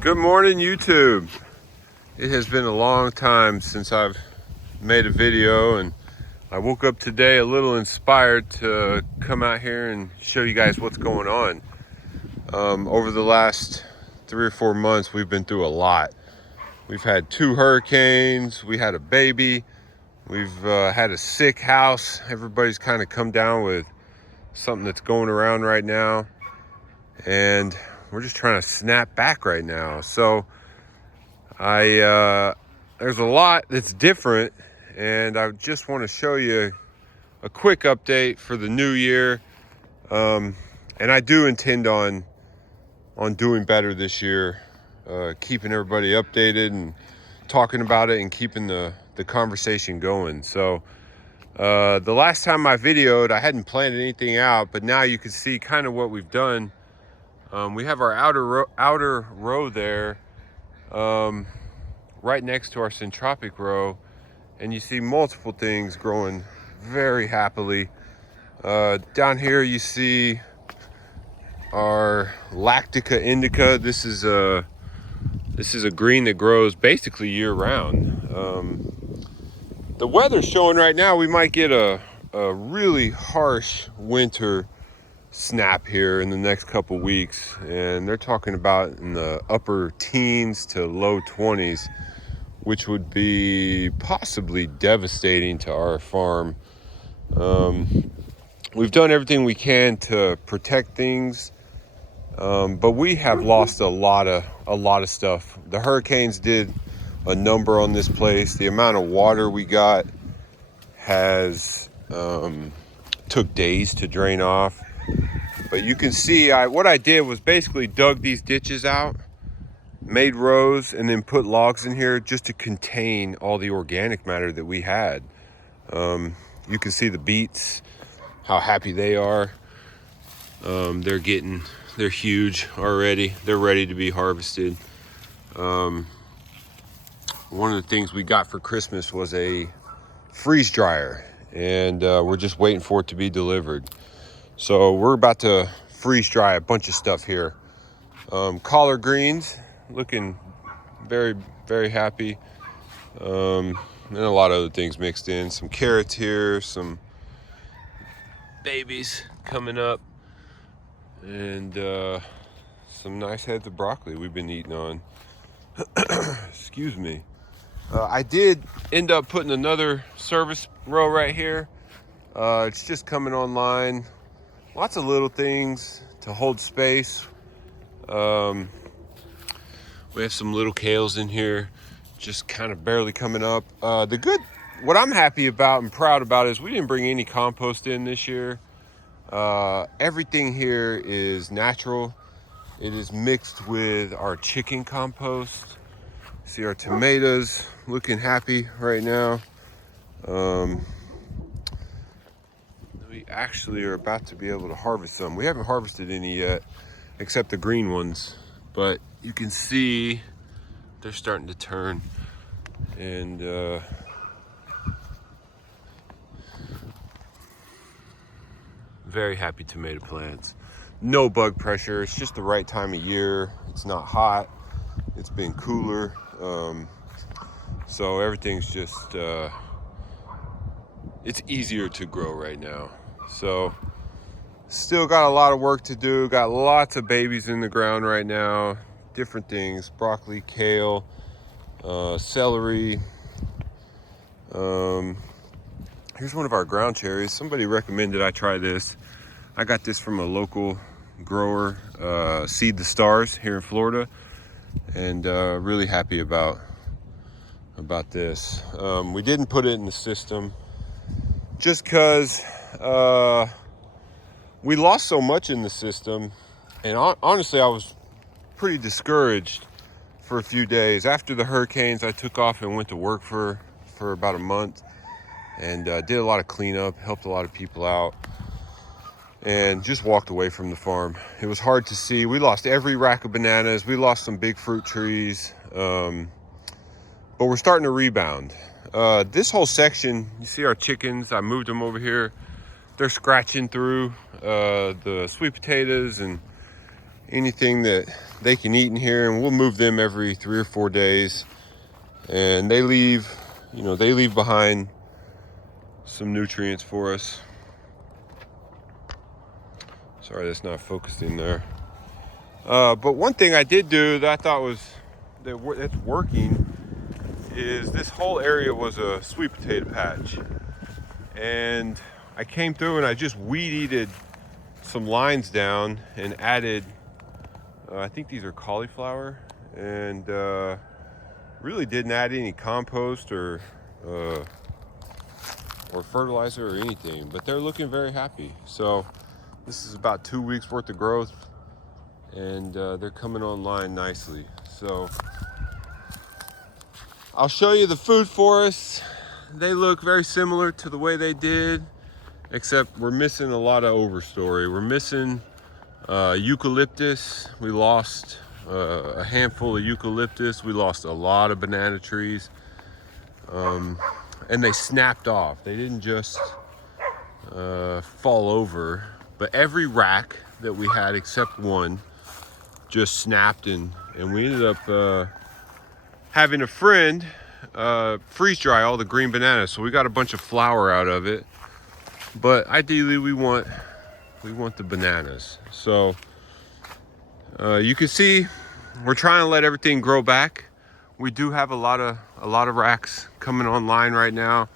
Good morning, YouTube. It has been a long time since I've made a video, and I woke up today a little inspired to come out here and show you guys what's going on. Over the last 3 or 4 months, we've been through a lot. We've had 2 hurricanes, we had a baby, we've had a sick house. Everybody's kind of come down with something that's going around right now, and we're just trying to snap back right now. So there's a lot that's different, and I just want to show you a quick update for the new year. And I do intend on doing better this year, keeping everybody updated and talking about it and keeping the conversation going. So the last time I videoed, I hadn't planned anything out, but now you can see kind of what we've done. We have our outer row there, right next to our centropic row, and you see multiple things growing very happily. Down here you see our Lactica indica. This is a green that grows basically year round. The weather's showing right now we might get a really harsh winter snap here in the next couple weeks, and they're talking about in the upper teens to low 20s, which would be possibly devastating to our farm. We've done everything we can to protect things, but we have lost a lot of stuff. The hurricanes did a number on this place. The amount of water we got has took days to drain off. But you can see what I did was basically dug these ditches out, made rows, and then put logs in here just to contain all the organic matter that we had. You can see the beets, how happy they are. They're huge already. They're ready to be harvested. One of the things we got for Christmas was a freeze dryer, and we're just waiting for it to be delivered. So we're about to freeze dry a bunch of stuff here. Collard greens, looking very, very happy. And a lot of other things mixed in. Some carrots here, some babies coming up, and some nice heads of broccoli we've been eating on. Excuse me. I did end up putting another service row right here. It's just coming online. Lots of little things to hold space. We have some little kales in here, just kind of barely coming up. What I'm happy about and proud about is we didn't bring any compost in this year. Everything here is natural. It is mixed with our chicken compost. See our tomatoes looking happy right now. We actually are about to be able to harvest some. We haven't harvested any yet, except the green ones, but you can see they're starting to turn, and very happy tomato plants. No bug pressure. It's just the right time of year. It's not hot. It's been cooler. So everything's just, it's easier to grow right now. So still got a lot of work to do. Got lots of babies in the ground right now. Different things, broccoli, kale, celery. Here's one of our ground cherries. Somebody recommended I try this. I got this from a local grower, Seed the Stars here in Florida, and really happy about this. We didn't put it in the system just because we lost so much in the system, and honestly I was pretty discouraged for a few days. After the hurricanes, I took off and went to work for about a month, and did a lot of cleanup, helped a lot of people out, and just walked away from the farm. It was hard to see. We lost every rack of bananas. We lost some big fruit trees, but we're starting to rebound. This whole section, you see our chickens, I moved them over here. They're scratching through the sweet potatoes, and anything that they can eat in here, and we'll move them every 3 or 4 days. And they leave, they leave behind some nutrients for us. Sorry, that's not focusing there. But one thing I did do that I thought that's working is this whole area was a sweet potato patch. And I came through and I just weed-eated some lines down and added, I think these are cauliflower, and really didn't add any compost or fertilizer or anything, but they're looking very happy. So this is about 2 weeks worth of growth, and they're coming online nicely. So I'll show you the food forests. They look very similar to the way they did, except we're missing a lot of overstory. We're missing eucalyptus. We lost a handful of eucalyptus. We lost a lot of banana trees, and they snapped off. They didn't just fall over, but every rack that we had except one just snapped, and we ended up having a friend freeze dry all the green bananas. So we got a bunch of flour out of it, but ideally we want the bananas. So you can see we're trying to let everything grow back. We do have a lot of racks coming online right now,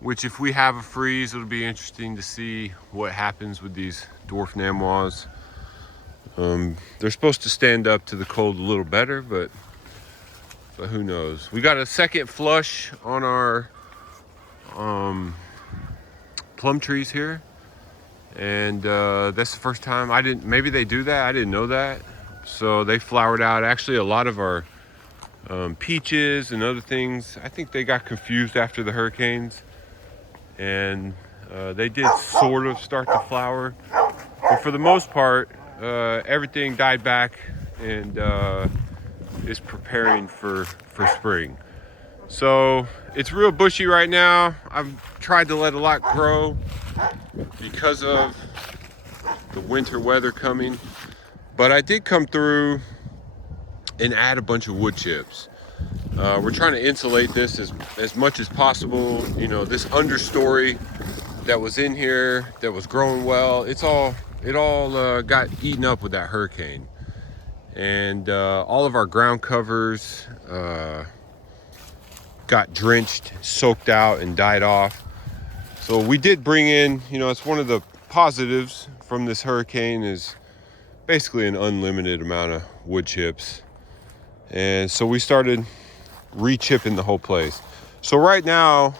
which if we have a freeze, it'll be interesting to see what happens with these dwarf namois. They're supposed to stand up to the cold a little better, but who knows. We got a second flush on our plum trees here, and that's the first time. Maybe they do that, I didn't know that. So they flowered out. Actually, a lot of our peaches and other things, I think they got confused after the hurricanes, and they did sort of start to flower, but for the most part everything died back and is preparing for spring. So it's real bushy right now. I've tried to let a lot grow because of the winter weather coming, but I did come through and add a bunch of wood chips. We're trying to insulate this as much as possible. This understory that was in here that was growing well, it all got eaten up with that hurricane, and all of our ground covers got drenched, soaked out, and died off. So we did bring in, it's one of the positives from this hurricane is basically an unlimited amount of wood chips. And so we started re-chipping the whole place. So right now,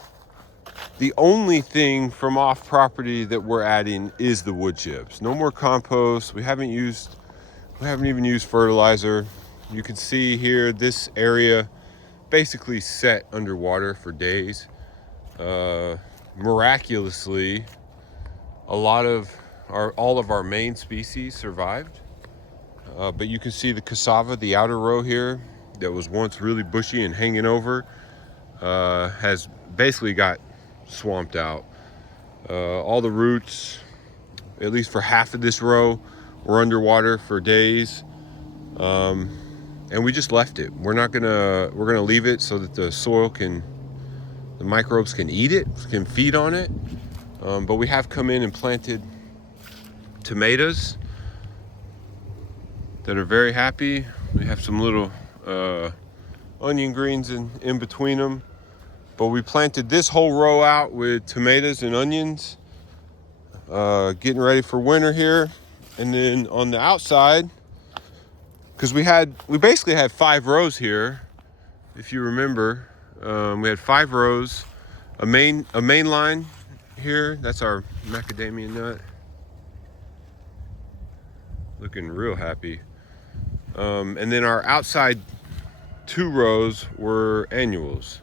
the only thing from off property that we're adding is the wood chips. No more compost. We haven't even used fertilizer. You can see here, this area basically set underwater for days. Miraculously, all of our main species survived. But you can see the cassava, the outer row here, that was once really bushy and hanging over, has basically got swamped out. All the roots, at least for half of this row, were underwater for days. And we just left it. We're gonna leave it so that the soil the microbes can eat it, can feed on it. But we have come in and planted tomatoes that are very happy. We have some little onion greens in between them. But we planted this whole row out with tomatoes and onions, getting ready for winter here. And then on the outside, because we basically had 5 rows here, if you remember. We had 5 rows, a main line here. That's our macadamia nut, looking real happy. And then our outside 2 rows were annuals.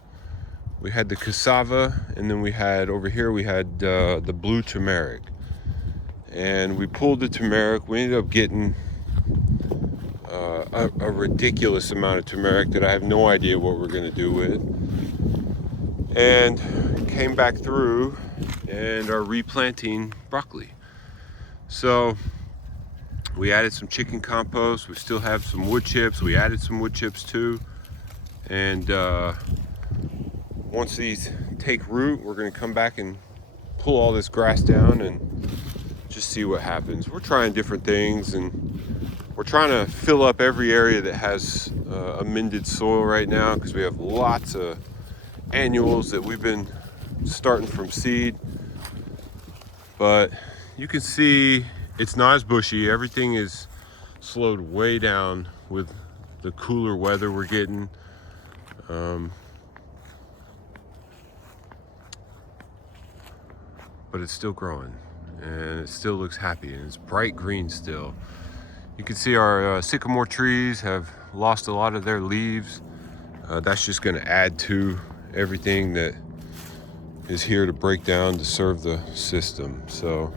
We had the cassava, and then we had over here the blue turmeric. And we pulled the turmeric. We ended up getting a ridiculous amount of turmeric that I have no idea what we're gonna do with. And came back through and are replanting broccoli. So We added some chicken compost. We still have some wood chips. We added some wood chips too. And once these take root, we're gonna come back and pull all this grass down and just see what happens. We're trying different things, and we're trying to fill up every area that has amended soil right now, because we have lots of annuals that we've been starting from seed. But you can see it's not as bushy. Everything is slowed way down with the cooler weather we're getting. But it's still growing, and it still looks happy, and it's bright green still. You can see our sycamore trees have lost a lot of their leaves. That's just going to add to everything that is here to break down to serve the system. So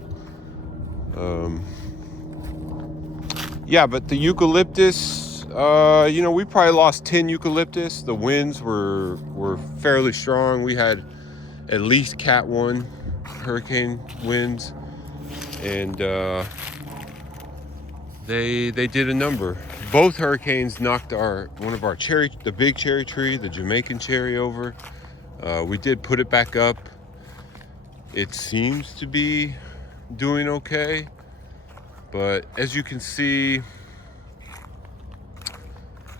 yeah, but the eucalyptus, you know, we probably lost 10 eucalyptus. The winds were fairly strong. We had at least Cat 1 hurricane winds, and they did a number. Both hurricanes knocked one of our the big cherry tree, the Jamaican cherry, over. We did put it back up. It seems to be doing okay, but as you can see,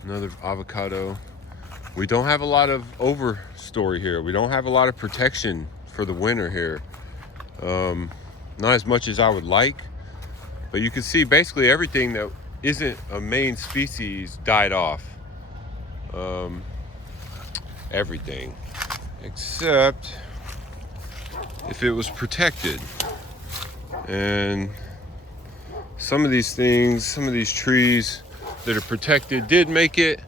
another avocado. We don't have a lot of overstory here. We don't have a lot of protection for the winter here. Not as much as I would like, but you can see basically everything that isn't a main species died off. Everything except if it was protected. And some of these things, some of these trees that are protected did make it,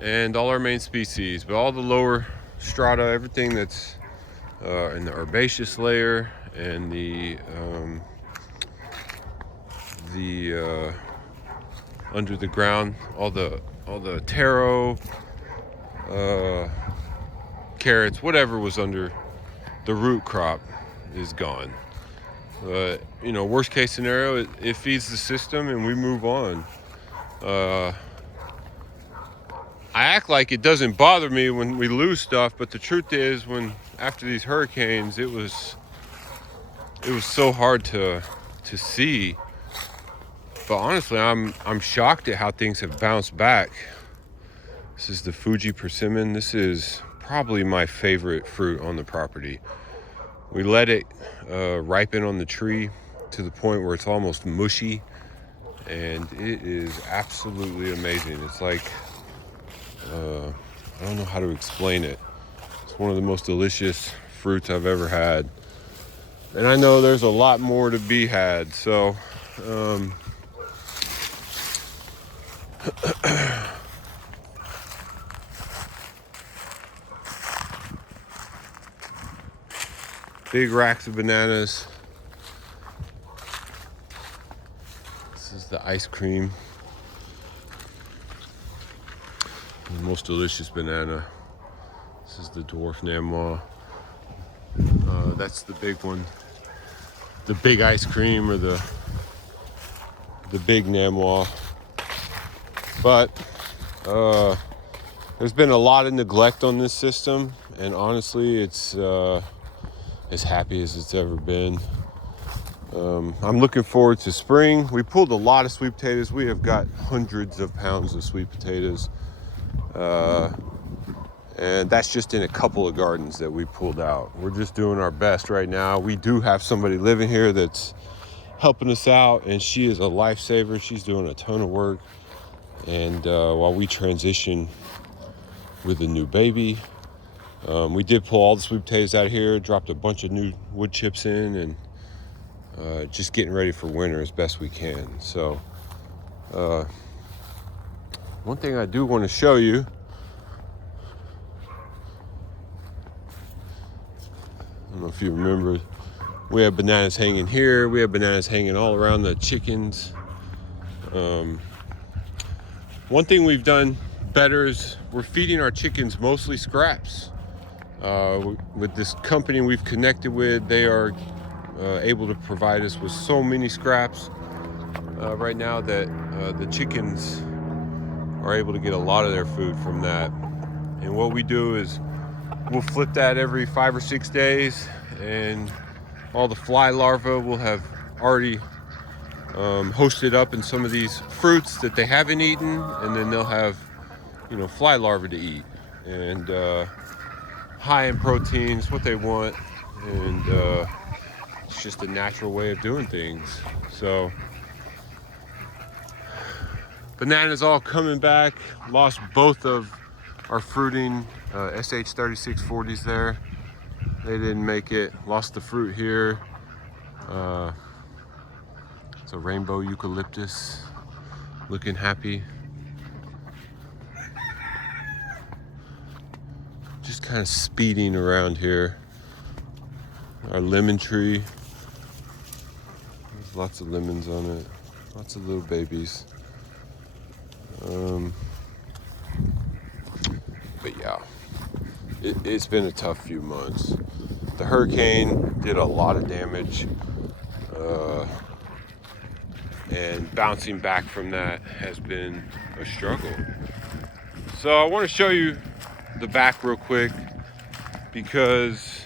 and all our main species, but all the lower strata, everything that's in the herbaceous layer and the under the ground, all the taro, carrots, whatever was under the root crop is gone. But you know, worst case scenario, it feeds the system and we move on. I act like it doesn't bother me when we lose stuff, but the truth is, after these hurricanes, it was so hard to see. But honestly, I'm shocked at how things have bounced back. This is the Fuji persimmon. This is probably my favorite fruit on the property. We let it ripen on the tree to the point where it's almost mushy, and it is absolutely amazing. It's like, I don't know how to explain it. It's one of the most delicious fruits I've ever had. And I know there's a lot more to be had, so big racks of bananas. This is the ice cream. The most delicious banana. This is the dwarf Namwa. That's the big one. The big ice cream, or the big Namwa. But there's been a lot of neglect on this system, and honestly, it's as happy as it's ever been. I'm looking forward to spring. We pulled a lot of sweet potatoes. We have got hundreds of pounds of sweet potatoes. And that's just in a couple of gardens that we pulled out. We're just doing our best right now. We do have somebody living here that's helping us out, and she is a lifesaver. She's doing a ton of work. And while we transition with a new baby, we did pull all the sweet potatoes out here, dropped a bunch of new wood chips in, and just getting ready for winter as best we can. So one thing I do want to show you, I don't know if you remember, we have bananas hanging here. We have bananas hanging all around the chickens. One thing we've done better is we're feeding our chickens mostly scraps. With this company we've connected with, they are able to provide us with so many scraps. right now that the chickens are able to get a lot of their food from that. And what we do is we'll flip that every 5 or 6 days, and all the fly larvae will have already hosted up in some of these fruits that they haven't eaten, and then they'll have, you know, fly larvae to eat, and high in proteins, what they want, and it's just a natural way of doing things. So bananas all coming back. Lost both of our fruiting SH3640s there. They didn't make it. Lost the fruit here. It's a rainbow eucalyptus, looking happy. Just kind of speeding around here. Our lemon tree. There's lots of lemons on it. Lots of little babies. But yeah, it's been a tough few months. The hurricane did a lot of damage. And bouncing back from that has been a struggle. So I want to show you the back real quick because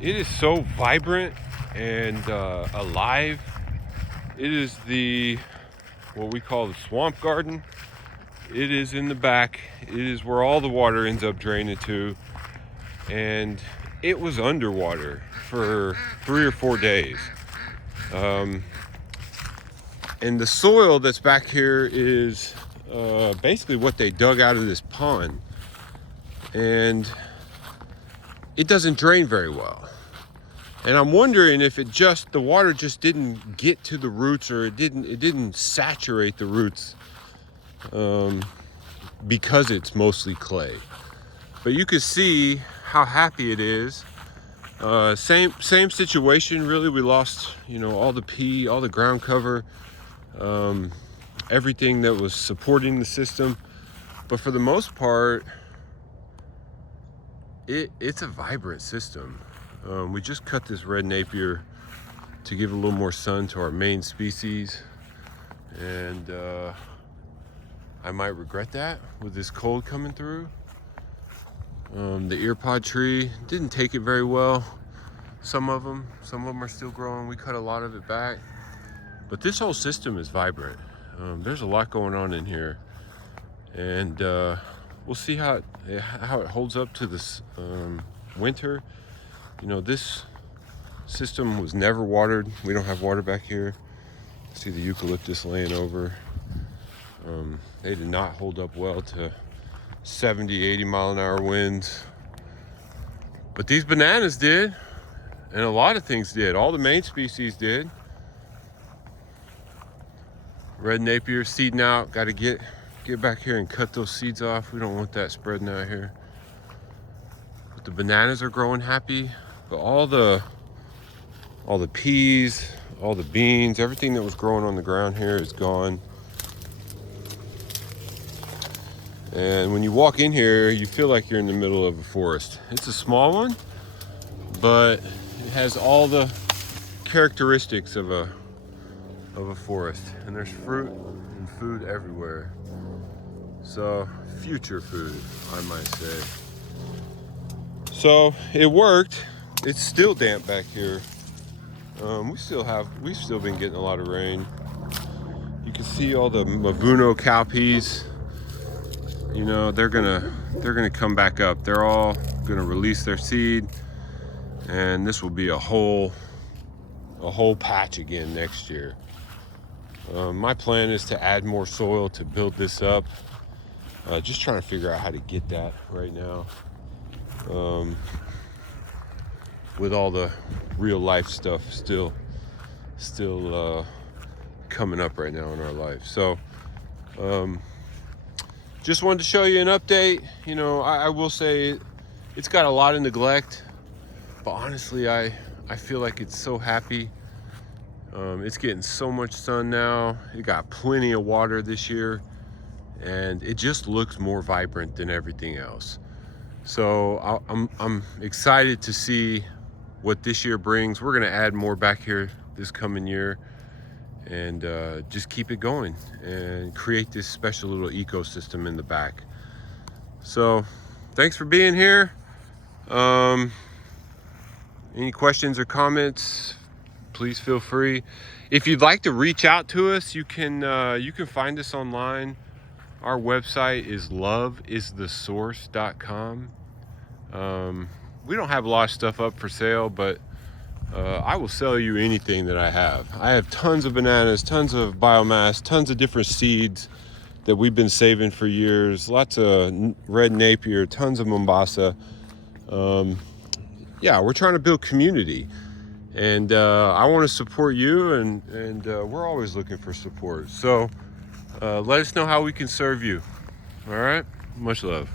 it is so vibrant and alive. It is what we call the swamp garden. It is in the back. It is where all the water ends up draining to, and it was underwater for 3 or 4 days. And the soil that's back here is basically what they dug out of this pond. And it doesn't drain very well. And I'm wondering if the water just didn't get to the roots, or it didn't saturate the roots because it's mostly clay. But you can see how happy it is. Same situation really. We lost, you know, all the pea, all the ground cover, everything that was supporting the system. But for the most part, it's a vibrant system. We just cut this red napier to give a little more sun to our main species, and I might regret that with this cold coming through. The earpod tree didn't take it very well. Some of them are still growing. We cut a lot of it back, but this whole system is vibrant. There's a lot going on in here, and we'll see how it holds up to this winter. You know, this system was never watered. We don't have water back here. See the eucalyptus laying over. They did not hold up well to 70, 80 mile an hour winds. But these bananas did, and a lot of things did. All the main species did. Red napier seeding out. Got to get back here and cut those seeds off. We don't want that spreading out here. But the bananas are growing happy. But all the peas, all the beans, everything that was growing on the ground here is gone. And when you walk in here, you feel like you're in the middle of a forest. It's a small one, but it has all the characteristics of a forest. And there's fruit and food everywhere. So, future food, I might say. So, it worked. It's still damp back here. We've still been getting a lot of rain. You can see all the Mavuno cowpeas. You know, they're gonna come back up. They're all gonna release their seed, and this will be a whole patch again next year. My plan is to add more soil to build this up. Just trying to figure out how to get that right now. With all the real life stuff still coming up right now in our life. So just wanted to show you an update. You know, I will say it's got a lot of neglect, but honestly I feel like it's so happy. It's getting so much sun now. It got plenty of water this year, and it just looks more vibrant than everything else. So I'm excited to see what this year brings. We're gonna add more back here this coming year, and just keep it going and create this special little ecosystem in the back. So thanks for being here. Any questions or comments, please feel free. If you'd like to reach out to us, you can find us online. Our website is loveisthesource.com. We don't have a lot of stuff up for sale, but I will sell you anything that I have. I have tons of bananas, tons of biomass, tons of different seeds that we've been saving for years. Lots of red Napier, tons of Mombasa. Yeah, we're trying to build community, and I want to support you, and we're always looking for support. So let us know how we can serve you. All right, much love.